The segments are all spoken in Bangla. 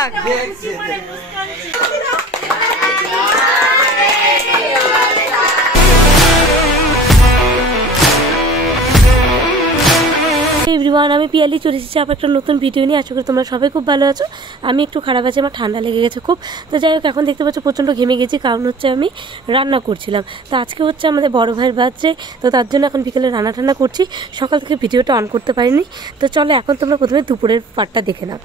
যাক। এভরিওয়ান, আমি পিয়ালি চলে এসেছি আবার একটা নতুন ভিডিও নিয়ে। আশা করি তোমরা সবাই খুব ভালো আছো। আমি একটু খারাপ আছি, আমার ঠান্ডা লেগে গেছে খুব। তো যাই হোক, এখন দেখতে পাচ্ছ প্রচণ্ড ঘেমে গেছি, কারণ হচ্ছে আমি রান্না করছিলাম। তো আজকে হচ্ছে আমাদের বড় ভাইয়ের বার্থডে, তো তার জন্য এখন বিকেলে রান্না টান্না করছি। সকাল থেকে ভিডিওটা অন করতে পারিনি। তো চলো এখন তোমরা প্রথমে দুপুরের পার্টটা দেখে নাও।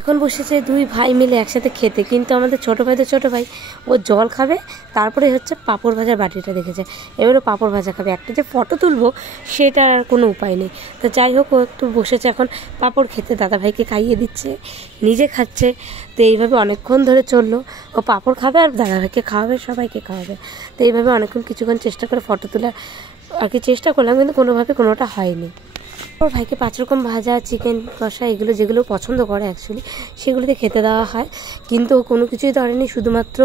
এখন বসেছে দুই ভাই মিলে একসাথে খেতে, কিন্তু আমাদের ছোট ভাই ও জল খাবে, তারপরে হচ্ছে পাঁপড় ভাজার বাটিটা দেখেছে, এবারে পাঁপড় ভাজা খাবে। একটা যে ফটো তুলবো সেটার আর কোনো উপায় নেই। তো যাই হোক, ও একটু বসেছে এখন পাঁপড় খেতে, দাদা ভাইকে খাইয়ে দিচ্ছে, নিজে খাচ্ছে। তো এইভাবে অনেকক্ষণ ধরে চললো। ও পাঁপড় খাবে আর দাদা ভাইকে খাওয়াবে, সবাইকে খাওয়াবে। তো এইভাবে অনেকক্ষণ কিছুক্ষণ চেষ্টা করে ফটো তোলার আর কি চেষ্টা করলাম, কিন্তু কোনোভাবে কোনোটা হয়নি। ওর ভাইকে 5 রকম ভাজা, চিকেন কষা, এগুলো যেগুলো পছন্দ করে অ্যাকচুয়ালি সেগুলোতে খেতে দেওয়া হয়, কিন্তু ও কোনো কিছুই ধরেনি, শুধুমাত্র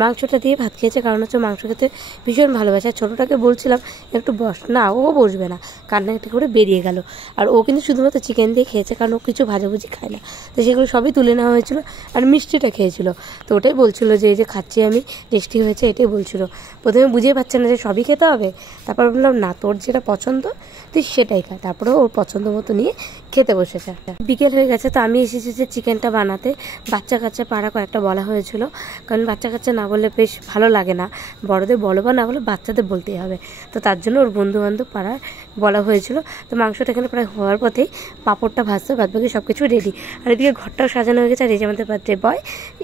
মাংসটা দিয়ে ভাত খেয়েছে। কারণ হচ্ছে মাংস খেতে ভীষণ ভালোবাসে। আর ছোটোটাকে বলছিলাম একটু বস, না ও বসবে না, কান্নাকাটি করে বেরিয়ে গেল। আর ও কিন্তু শুধুমাত্র চিকেন দিয়ে খেয়েছে, কারণ ও কিছু ভাজাভুজি খায় না। তো সেগুলো সবই তুলে নেওয়া হয়েছিল, আর মিষ্টিটা খেয়েছিল। তো ওটাই বলছিল যে এই যে খাচ্ছি আমি, টেস্টি হয়েছে, এটাই বলছিল। প্রথমে বুঝিয়ে পাচ্ছে না যে সবই খেতে হবে। তারপর বললাম না, তোর যেটা পছন্দ তুই সেটাই খা। তারপরে ওর পছন্দ মতো নিয়ে খেতে বসেছে। বিকেল হয়ে গেছে, তো আমি এসেছি যে চিকেনটা বানাতে। বাচ্চা কাচ্চা পাড়া কয়েকটা বলা হয়েছিল, কারণ বাচ্চা কাচ্চা না বললে বেশ ভালো লাগে না। বড়দের বলো বা না বলে বাচ্চাদের বলতেই হবে। তো তার জন্য ওর বন্ধু বান্ধব পাড়ায় বলা হয়েছিল। তো মাংসটা এখানে প্রায় হওয়ার পথেই পাঁপড়টা ভাজতে, বাদ বাকি সব কিছু রেডি। আর এদিকে ঘরটাও সাজানো হয়ে গেছে। আর এই যে আমাদের বার্থডে বয়,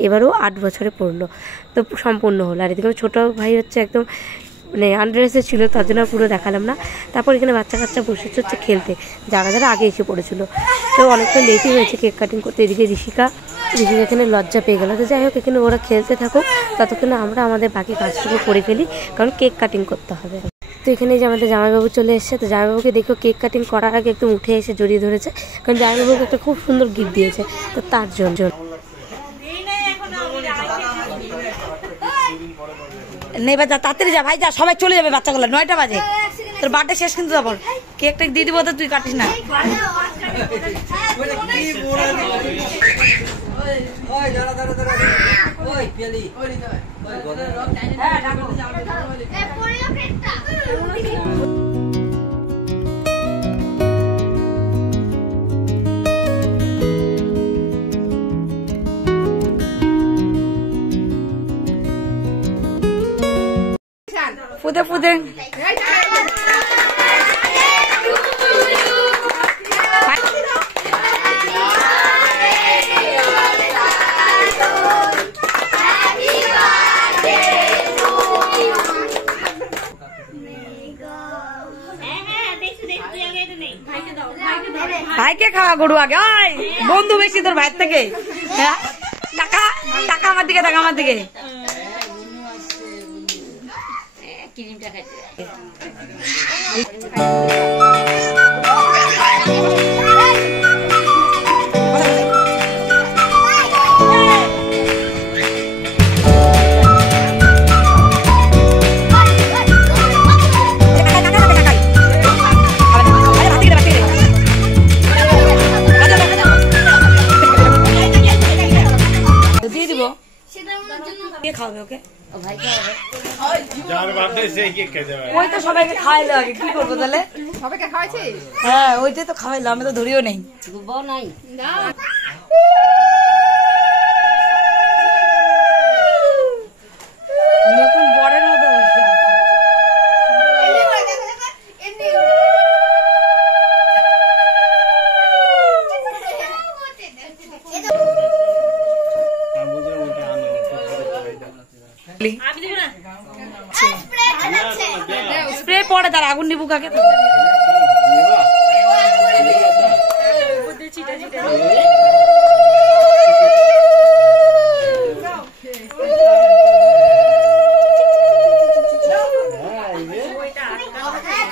এবারও 8 বছরে পড়লো, তো সম্পূর্ণ হলো। আর এদিকে ছোটো ভাই হচ্ছে একদম মানে আন্ডারড্রেসে ছিল, তার জন্য পুরো দেখালাম না। তারপর এখানে বাচ্চা কাচ্চা বসেছে হচ্ছে খেলতে, যারা আগে এসে পড়েছিল। তো অনেকটা লেটই হয়েছে কেক কাটিং করতে। এদিকে ঋষিকা এখানে লজ্জা পেয়ে গেল। তো যাই হোক, এখানে ওরা খেলতে থাকুক, ততক্ষণে আমরা আমাদের বাকি কাজটুকু করে ফেলি, কারণ কেক কাটিং করতে হবে। তো এখানে যে আমাদের জামাইবাবু চলে এসেছে। তো জামাইবাবুকে দেখো কেক কাটিং করার আগে একটু উঠে এসে জড়িয়ে ধরেছে, কারণ জামাইবাবুকে একটা খুব সুন্দর গিফট দিয়েছে। তো তার জন্য নেই যা, তাড়াতাড়ি যা ভাই, যা, সবাই চলে যাবে, বাচ্চাগুলো 9টা বাজে, তোর বার্থডে শেষ কিন্তু। যাবো কেকটা দিয়ে দিব, তো তুই কাটিস না। ফুদে ফুদে ভাইকে খাওয়া গরু আগে, বন্ধু বেশি তোর ভাইয়ের থেকে। হ্যাঁ, টাকা টাকা আমার দিকে, টাকা আমার দিকে। দিয়ে দিব, খাওয়াবে ওকে, ওই তো সবাইকে খাওয়াইলো আগে, কি করবো তাহলে? সবাইকে খাওয়াইছি, হ্যাঁ ওইটাই তো খাওয়াইলো, আমি তো ধরিও নেই। নতুন বরের মতো বসে স্প্রে পড়ে, তার আগুন নিবুক আগে।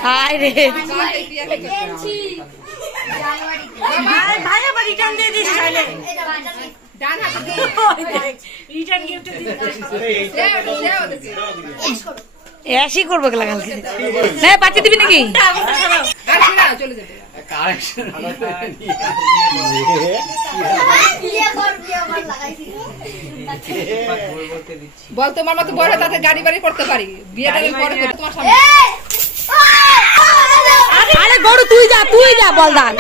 হাই রে ভাই, আবার রিটার্ন দিয়ে দিস। ऐसी করবে কালকে না পাচ্ছি দিবি নাকি বল তোমার মতো বড় তাতে গাড়ি বাড়ি করতে পারি বিয়েটা পরে করে তোমার সামনে আরে গরু তুই যা বল দাও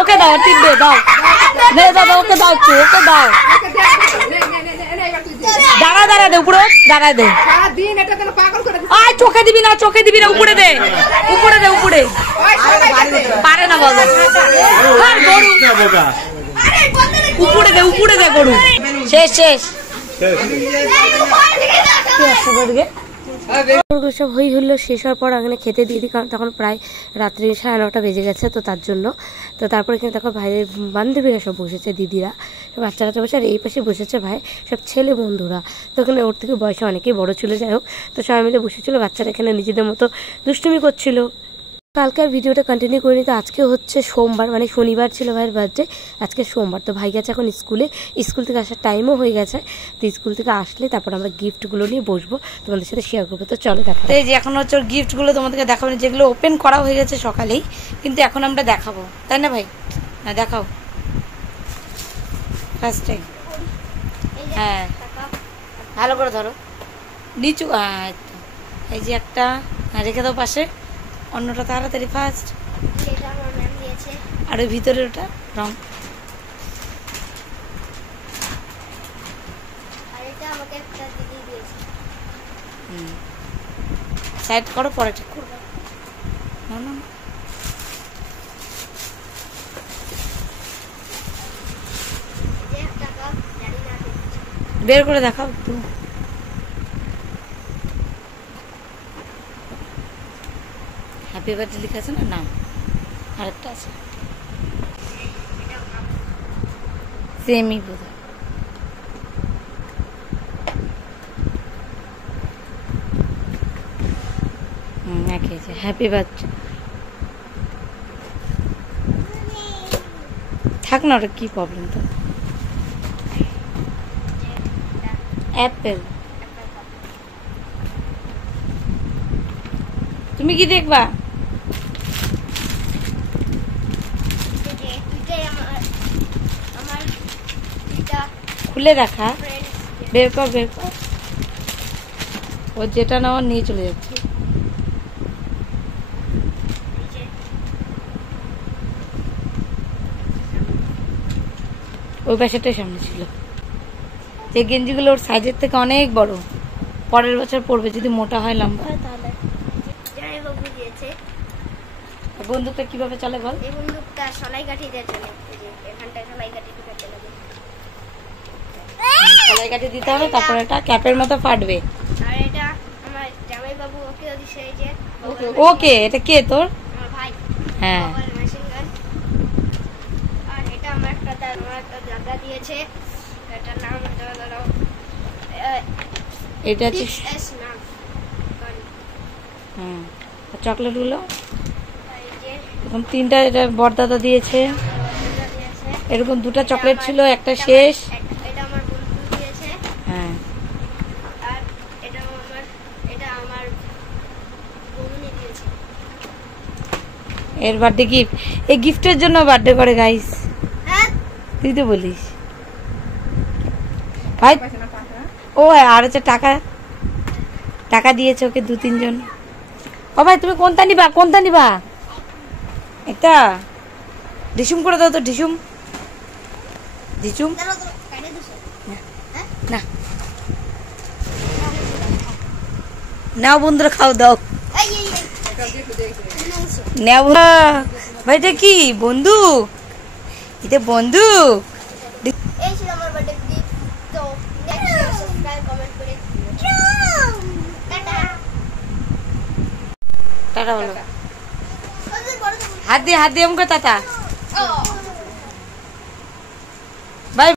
ওকে দাও টিপ দে দাও নে দাদা ওকে দাও দাঁড়া দে উপরে দাঁড়া দে সারাদিন এটা কেন পাগল করে দিস আয় চোখে দিবি না উপরে দে পারে না বল আর গরু উপরে দে গরু শেষ সব হই হলো শেষ হওয়ার পর এখানে খেতে দিয়ে দিই, কারণ তখন প্রায় রাত্রি 9:30 বেজে গেছে, তো তার জন্য তো তারপরে কিন্তু দেখো ভাইয়ের বান্ধবীরা সব বসেছে, দিদিরা বাচ্চা কাচ্চা বসে, আর এই পাশে বসেছে ভাই সব ছেলে বন্ধুরা। তো এখানে ওর থেকে বয়সে অনেকেই বড় ছিল, যাই হোক তো সবাই মিলে বসেছিল, বাচ্চারা এখানে নিজেদের মতো দুষ্টুমি করছিল। কালকে আর ভিডিওটা কন্টিনিউ করিনি, তো আজকে হচ্ছে সোমবার, মানে শনিবার ছিল ভাইয়ের বার্থডে, আজকে সোমবার। তো ভাই গেছে এখন স্কুল থেকে আসার টাইমও হয়ে গেছে, তো স্কুল থেকে আসলে তারপর আমরা গিফটগুলো নিয়ে বসবো, তোমাদের সাথে শেয়ার করবো। তো চলো দেখো, এই যে এখন হচ্ছে ওর গিফটগুলো তোমাদেরকে দেখাবো, যেগুলো ওপেন করা হয়ে গেছে সকালেই, কিন্তু এখন আমরা দেখাবো, তাই না ভাই? হ্যাঁ দেখাও ফার্স্ট টাইম। হ্যাঁ ভালো করে ধরো নিচু, এই যে একটা রেখে দাও পাশে, অন্যটা তাড়াতাড়ি ফার্স্ট, আর ওই ভিতরে ওটা রং, সাইড করো পরে ঠিক করবো, বের করে দেখাও একটু। হ্যাপি বার্থডে লেখা আছে না, নাম আরেকটা আছে, সেমই বোধ হয়। একই আছে, হ্যাপি বার্থডে। থাক না, ওটা কি প্রবলেম তো। অ্যাপেল, তুমি কি দেখবা? খুলে দেখা, বের কর ও যেটা নেওয়া নিয়ে চলে যাচ্ছে। ওই পাশেটাই সামনে ছিল, যে গেঞ্জিগুলো ওর সাইজের থেকে অনেক বড়, পরের বছর পড়বে যদি মোটা হয় লম্বা। বন্দুকটা কিভাবে চলে বল? এই বন্দুকটা সলাই কাঠি দিয়ে চলে, এখানটায় সলাই কাঠি দিতে চলে, সলাই কাঠি দিতে হবে, তারপর এটা ক্যাপের মতো ফাটবে। আর এটা আমার জামাই বাবু ওকে দিছে, এই যে ওকে, এটা কে তোর? আমার ভাই। হ্যাঁ, মেশিন গান। আর এটা আমার একটা দাদা দিয়েছে, এটার নাম দাও, এটা আছে এস নাম। চকলেট গুলো এরকম 3টা, এটা বড়দাদা দিয়েছে, এরকম 2টা চকলেট ছিল, একটা শেষ। এটা আমার বন্ধু দিয়েছে। হ্যাঁ, আর এটা আমার বোনই দিয়েছে। এর বার্থডে গিফট, এই গিফটের জন্য বার্থডে করে গাইস, হ্যাঁ তুই তো বলিস ভাই। ও আর হচ্ছে টাকা দিয়েছে ওকে 2-3 জন। ও ভাই তুমি কোনটা নিবা? একটা ঢিসুম করে দাও তো, ঢিসুম না নাও বন্ধুরা, খাও দাও, নাও ভাই। এটা কি বন্দুক? এটা বন্দুক। এই ছিল আমার বার্থডে গিফট। তো নেক্সট সাবস্ক্রাইব, কমেন্ট করে টাটা বলো, হাত দিয়ে আমাকে টাটা।